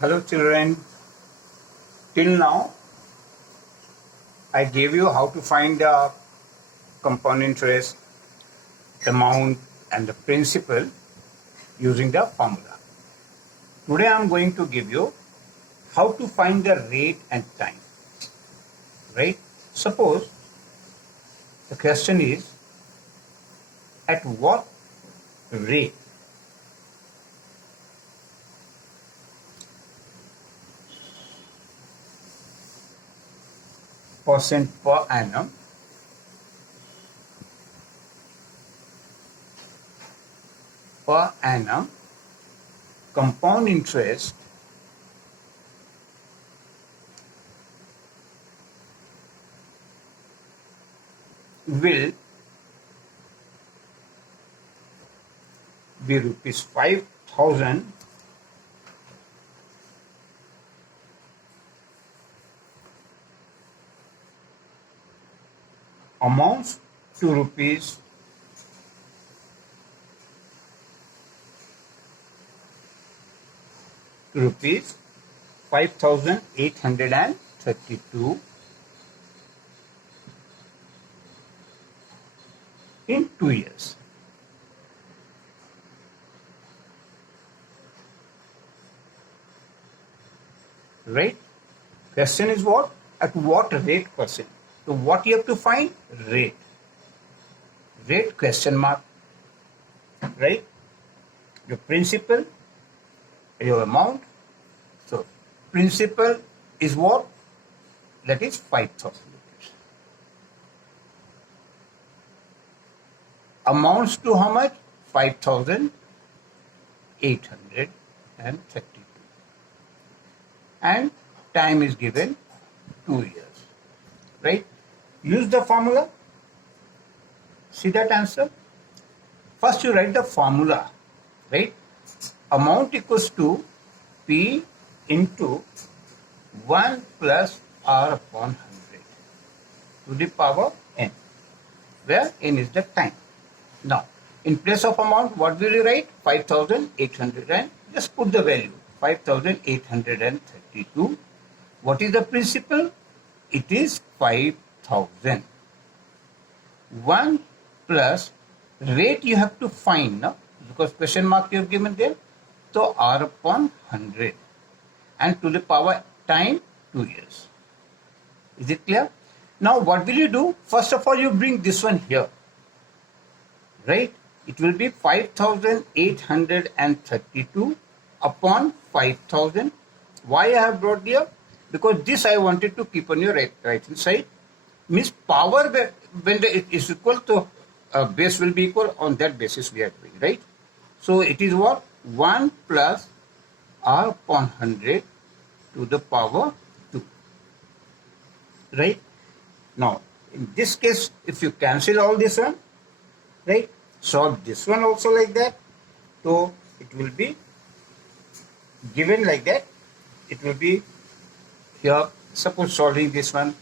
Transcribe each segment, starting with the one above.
Hello children, till now I gave you how to find the compound interest, amount and the principal using the formula. Today I am going to give you how to find the rate and time. Right? Suppose the question is at what rate percent per annum compound interest will be rupees 5,000 amounts to rupees 5,832 in 2 years. Right? Question is what? At what rate percent? So what you have to find? Rate. Rate question mark. Right? Your principal, your amount. So principal is what? That is 5,000 rupees. Amounts to how much? 5,832. And time is given 2 years. Right? Use the formula. See that answer? First you write the formula. Right? Amount equals to P into 1 plus R upon 100 to the power n, where n is the time. Now, in place of amount, what will you write? 5,800 and just put the value 5,832. What is the principal? It is 5,000. 1 plus rate you have to find now, because question mark you have given there. So R upon 100 and to the power time 2 years. Is it clear? Now what will you do? First of all, you bring this one here. Right? It will be 5,832 upon 5,000. Why I have brought here? Because this I wanted to keep on your right hand side. Means power when it is equal to base will be equal, on that basis we are doing, right? So it is what? 1 plus R upon 100 to the power 2. Right? Now, in this case, if you cancel all this one, right? Solve this one also like that. So it will be given like that. It will be here, suppose solving this one,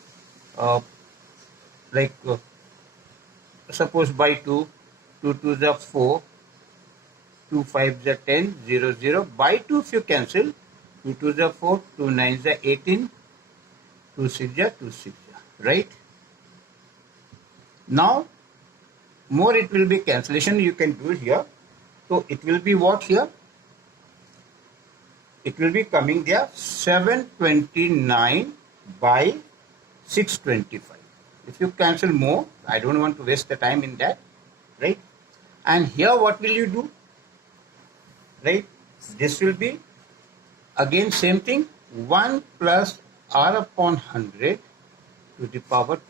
suppose by 2, 2 to the 4, 2 5 the 10, 0 0. By 2 if you cancel, 2 to the 4, 2 9 the 18, 2 6 the 2 6 the, right? Now, more it will be cancellation, you can do it here. So it will be what here? It will be coming there 729 by 625. If you cancel more, I don't want to waste the time in that, right? And here what will you do? Right? This will be again same thing, 1 plus R upon 100 to the power 2.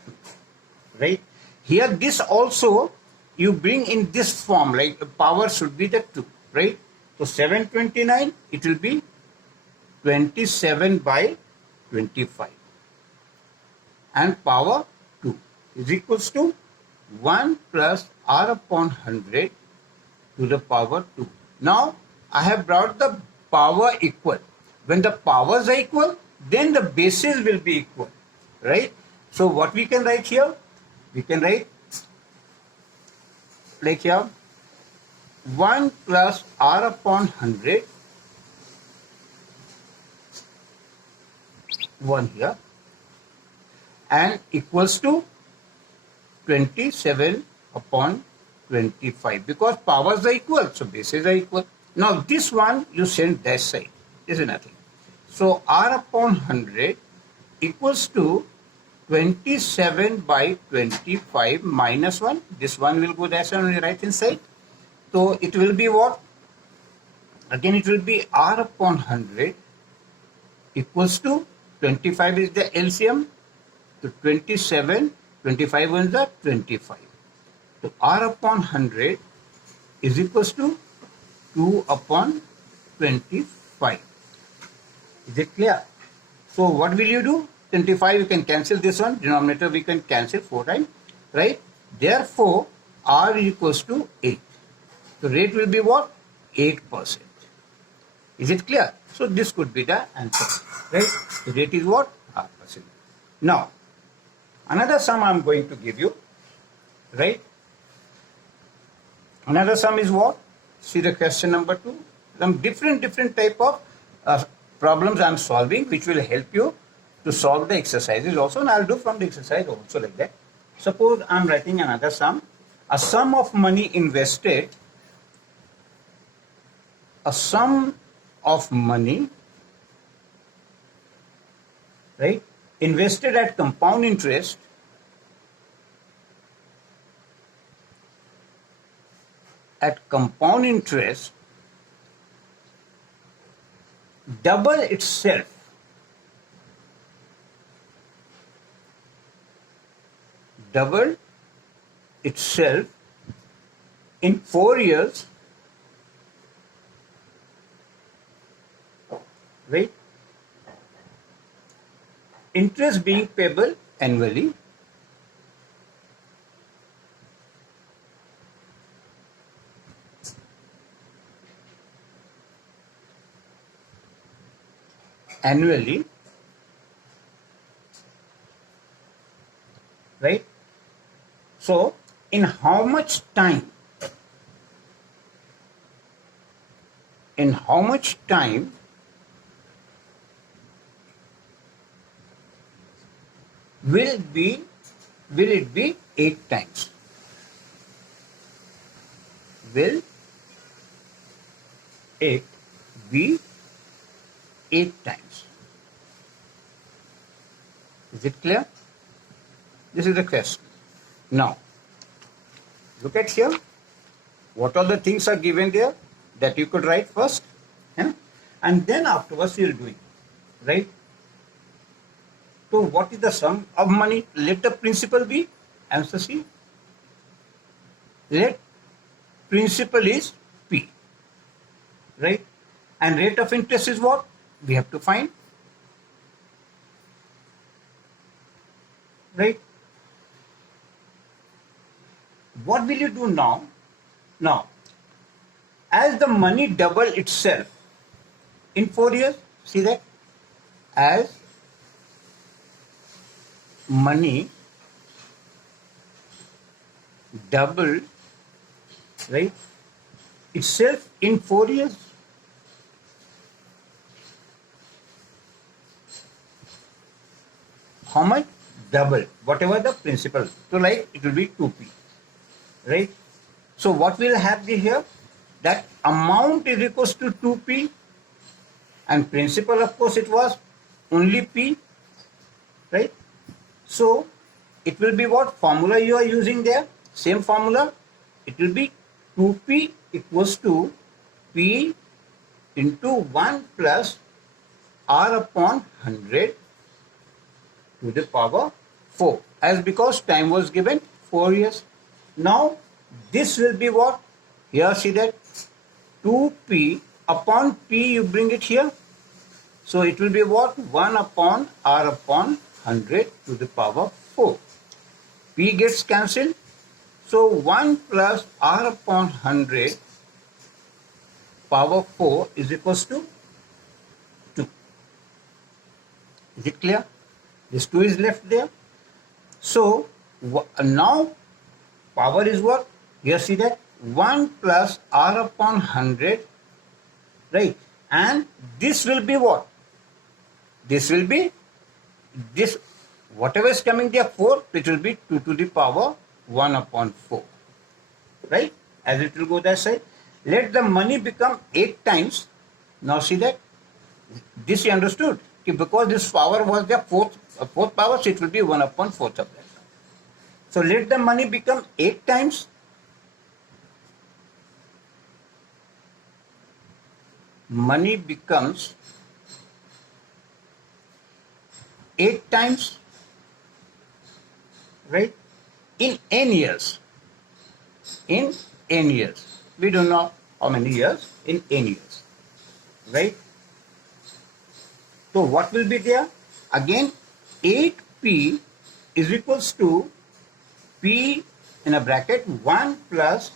Right? Here this also you bring in this form, like power should be the 2, right? So 729, it will be 27 by 25. And power 2 is equals to 1 plus R upon 100 to the power 2. Now, I have brought the power equal. When the powers are equal, then the bases will be equal, right? So what we can write here? We can write like here 1 plus R upon 100 1 here, and equals to 27 upon 25, because powers are equal, so bases are equal. Now this one you send that side, this is nothing. So R upon 100 equals to 27 by 25 minus 1. This one will go that side on the right hand side. So it will be what? Again it will be R upon 100 equals to 25 is the LCM. So 27, 25 is the 25. So R upon 100 is equals to 2 upon 25. Is it clear? So what will you do? 25 you can cancel this one. Denominator we can cancel 4 times. Right? Therefore R is equals to 8. So rate will be what? 8%. Is it clear? So this could be the answer. Right? The rate is what? R%. Now, another sum I am going to give you. Right? Another sum is what? See the question number 2. Some different type of problems I am solving, which will help you to solve the exercises also, and I will do from the exercise also like that. Suppose I am writing another sum. A sum of money invested, a sum of money, right, invested at compound interest double itself in 4 years, right? Interest being payable annually. Right? So, in how much time will it be 8 times? Will it be 8 times? Is it clear? This is the question. Now, look at here. What all the things are given there that you could write first, and then afterwards you will do it, right? So what is the sum of money? Let the principal be, answer C. Let principal is P, right? And rate of interest is what? We have to find, right? What will you do now? Now, as the money double itself in 4 years, see that? As money double, right, itself in 4 years, how much? Double, whatever the principal. So like it will be 2p, right? So what we'll have here? That amount is equals to 2p, and principal, of course, it was only p, right? So it will be what formula you are using there? Same formula. It will be 2p equals to p into 1 plus r upon 100 to the power 4, as because time was given 4 years. Now this will be what? Here see that 2p upon p, you bring it here. So it will be what? 1 upon r upon 100 to the power 4. P gets cancelled. So 1 plus r upon 100 power 4 is equals to 2. Is it clear? This 2 is left there. So now power is what? Here see that 1 plus r upon 100, right? And this will be what? This will be this, whatever is coming there 4, it will be 2 to the power 1 upon 4. Right? As it will go that side. Let the money become 8 times. Now see that? This you understood. Because this power was the fourth power, so it will be 1 upon 4th of that. So let the money become 8 times. Money becomes 8 times, right, in n years. In n years. We don't know how many years, in n years, right? So what will be there? Again, 8p is equals to p in a bracket 1 plus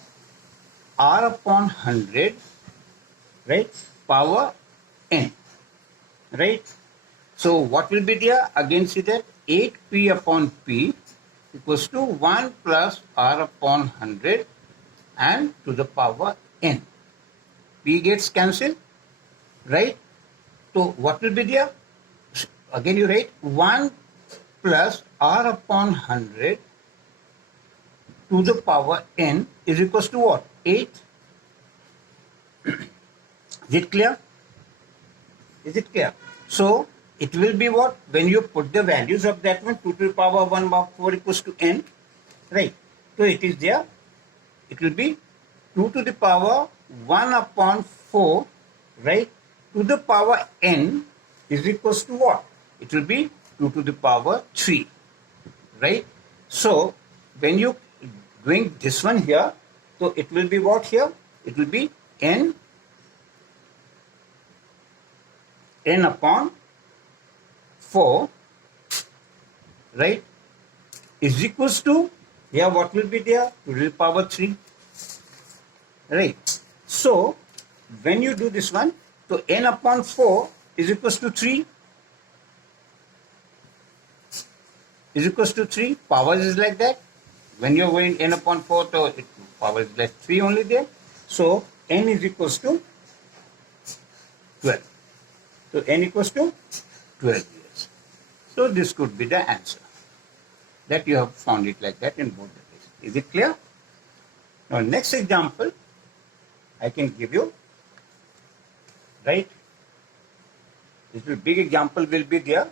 r upon 100, right, power n, right? So what will be there? Again see that 8p upon p equals to 1 plus r upon 100 and to the power n. P gets cancelled, right? So what will be there? Again you write 1 plus r upon 100 to the power n is equals to what? 8. Is it clear? Is it clear? So it will be what? When you put the values of that one, 2 to the power 1 by 4 equals to n, right? So it is there. It will be 2 to the power 1 upon 4, right? To the power n is equals to what? It will be 2 to the power 3, right? So when you doing this one here, so it will be what here? It will be n upon 4, right, is equals to, here what will be there? 2 to the power 3, right? So when you do this one, so n upon 4 is equals to 3, is equals to 3. Power is like that. When you're going n upon 4, so power is like 3 only there. So n is equals to 12. So n equals to 12 years. So this could be the answer. That you have found it like that in both the cases. Is it clear? Now next example I can give you, right? This will big example will be there.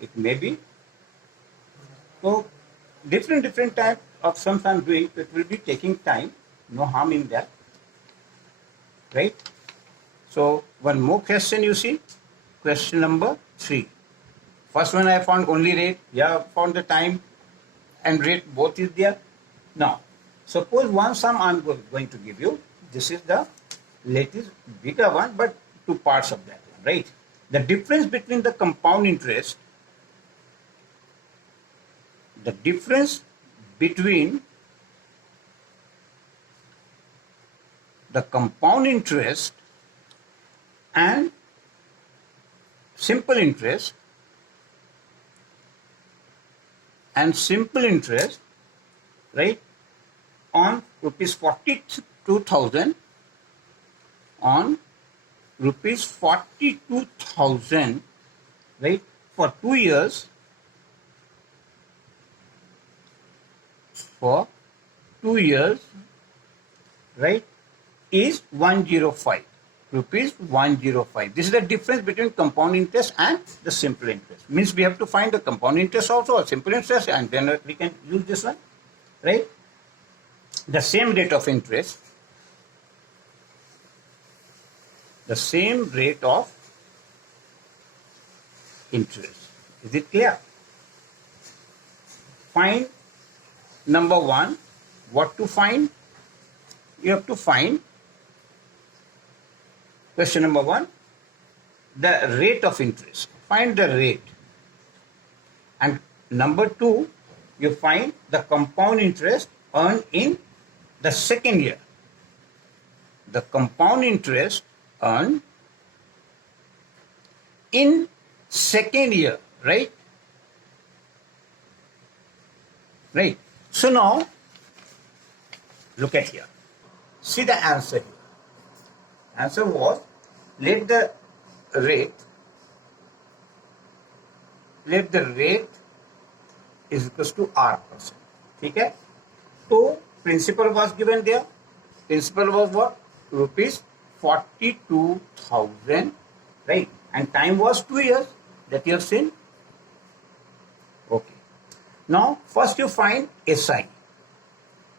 It may be. So different type of sums I'm doing, it will be taking time. No harm in that. Right? So one more question you see. Question number 3. First one I found only rate. Yeah, I found the time and rate both is there. Now, suppose one sum I'm going to give you. This is the latest bigger one, but 2 parts of that one, right? The difference between the compound interest, the difference between the compound interest and simple interest right, on rupees 42,000, on rupees 42,000, right, for 2 years, for 2 years, right, is 105 rupees 105. This is the difference between compound interest and the simple interest. Means we have to find the compound interest also or simple interest, and then we can use this one, right? The same rate of interest, the same rate of interest. Is it clear? Find number 1. What to find? You have to find, question number 1, the rate of interest. Find the rate. And number 2, you find the compound interest earned in the second year. The compound interest earned in second year, right? Right. So now, look at here. See the answer here. Answer was, let the rate let the rate is equals to R%. ठीक है? तो principal was given there. Principal was what? Rupees 42,000, right? And time was 2 years that you have seen. Okay. Now first you find SI.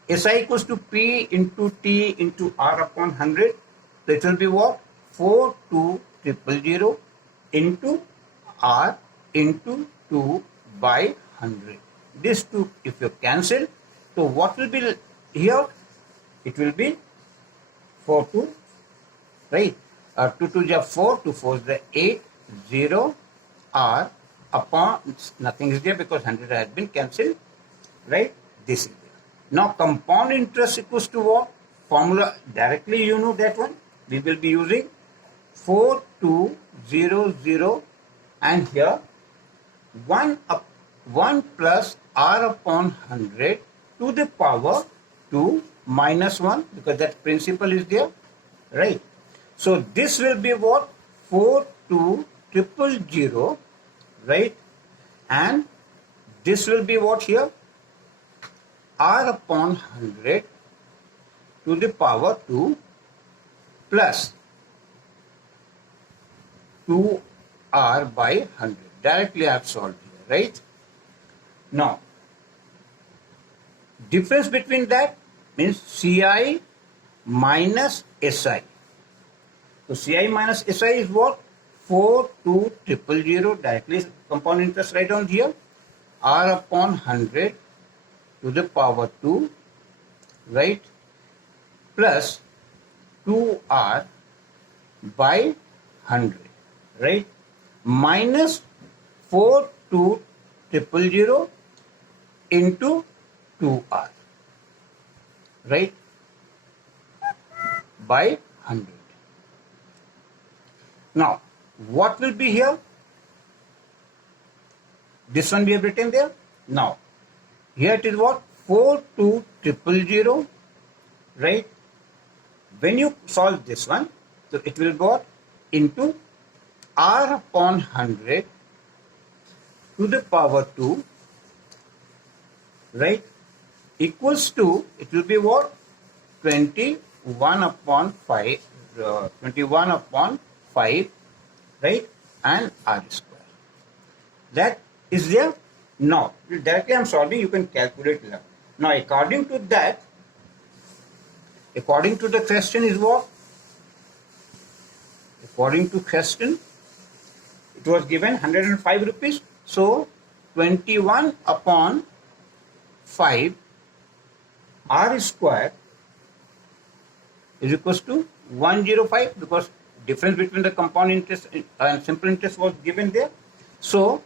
SI equals to P into T into R upon 100. So it will be what? 42,000 into R into 2 by 100. This 2 if you cancel, so what will be here? It will be 4 2, right? 2 2 is 4, 2 4 is 8, 0 R upon, nothing is there because 100 has been cancelled, right? This is there. Now compound interest equals to what? Formula directly you know that one. We will be using 4200 and here 1 plus R upon 100 to the power 2 minus 1 because that principal is there, right? So this will be what? 42,000, right? And this will be what here? R upon 100 to the power 2 plus 2R by 100. Directly I have solved here, right? Now, difference between that means CI minus SI. So CI minus SI is what? 42,000 directly compound interest right down here. R upon 100 to the power 2, right? Plus 2R by 100, right? Minus 42,000 into 2R, right? By 100. Now, what will be here? This one we have written there. Now, here it is what? 42,000, right? When you solve this one, so it will go into R upon 100 to the power 2, right? Equals to, it will be what? 21 upon 5, 21 upon 5, right? And R square. That is there. Now, directly I am solving, you can calculate it. Now, according to that, according to the question is what? According to question, it was given 105 rupees. So, 21 upon 5 R square is equals to 105 because difference between the compound interest and simple interest was given there. So,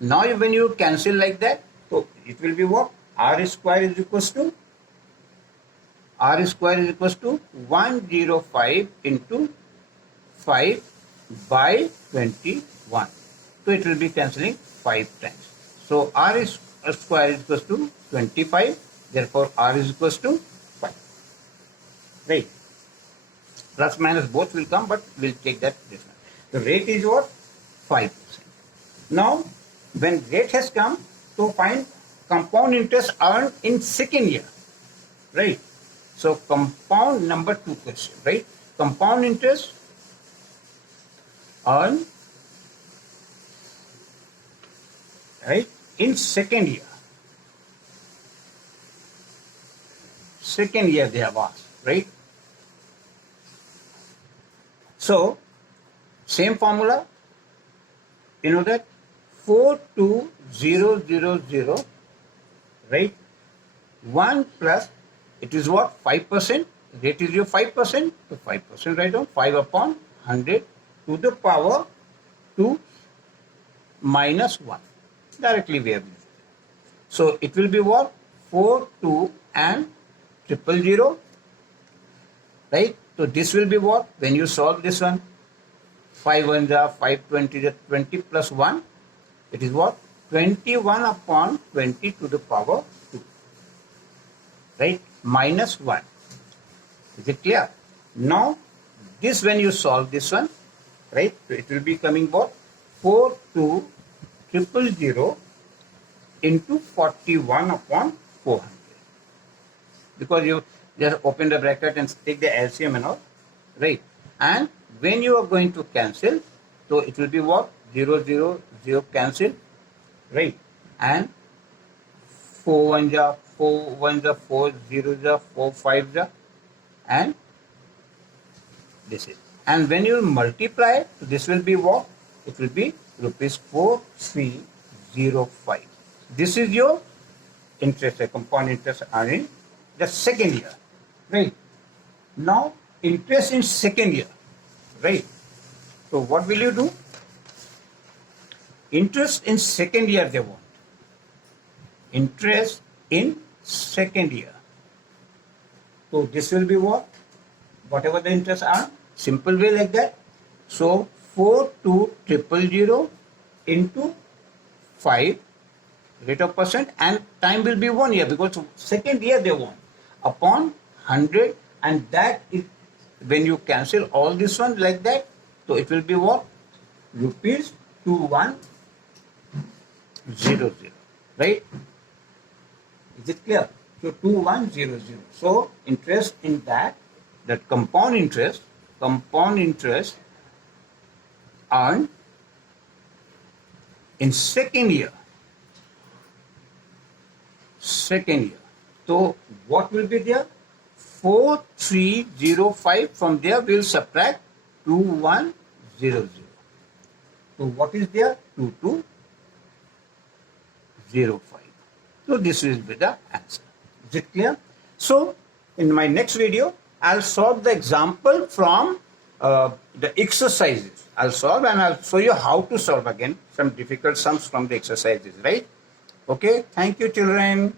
now when you cancel like that, so it will be what? R square is equals to 105 into 5 by 21. So it will be cancelling 5 times. So R square is equals to 25. Therefore R is equals to 5. Right. Plus minus both will come, but we'll take that this one. The rate is what? 5%. Now, when rate has come, to find compound interest earned in second year, right? So compound number 2 question, right? Compound interest earned, right, in second year. Second year they have asked, right? So same formula, you know that 42,000, right? 1 plus, it is what? 5%. Rate is your 5%. So 5% right down. 5 upon 100 to the power 2 minus 1. Directly we have used. So it will be what? 4, 2 and 000. Right? So this will be what? When you solve this one, 5 1 are 5 20, 20 plus 1. It is what? 21 upon 20 to the power 2. Right? Minus 1. Is it clear? Now, this when you solve this one, right? So it will be coming what? 4 2 000 into 41 upon 400. Because you just open the bracket and take the LCM and all, right? And when you are going to cancel, so it will be what? 0, 0, 0 cancel, right? And 4 1 ja, 4 1 ja, 4 0 ja, 4 5 ja, and this is. And when you multiply, this will be what? It will be rupees 4305. This is your interest, compound interest earning the second year, right? Now, interest in second year, right? So, what will you do? Interest in second year they want. Interest in second year. So, this will be what? Whatever the interest earned, simple way like that. So, 42,000 into 5 rate of percent, and time will be 1 year because second year they want upon 100, and that is when you cancel all this one like that, so it will be what? Rupees 2100, right? Is it clear? So 2100. So interest in that compound interest earned in second year. So what will be there? 4305. From there we will subtract 2100. So what is there? 2205. So this will be the answer. Is it clear? So in my next video, I'll solve the example from the exercises. I'll solve and I'll show you how to solve again some difficult sums from the exercises, right? Okay, thank you children.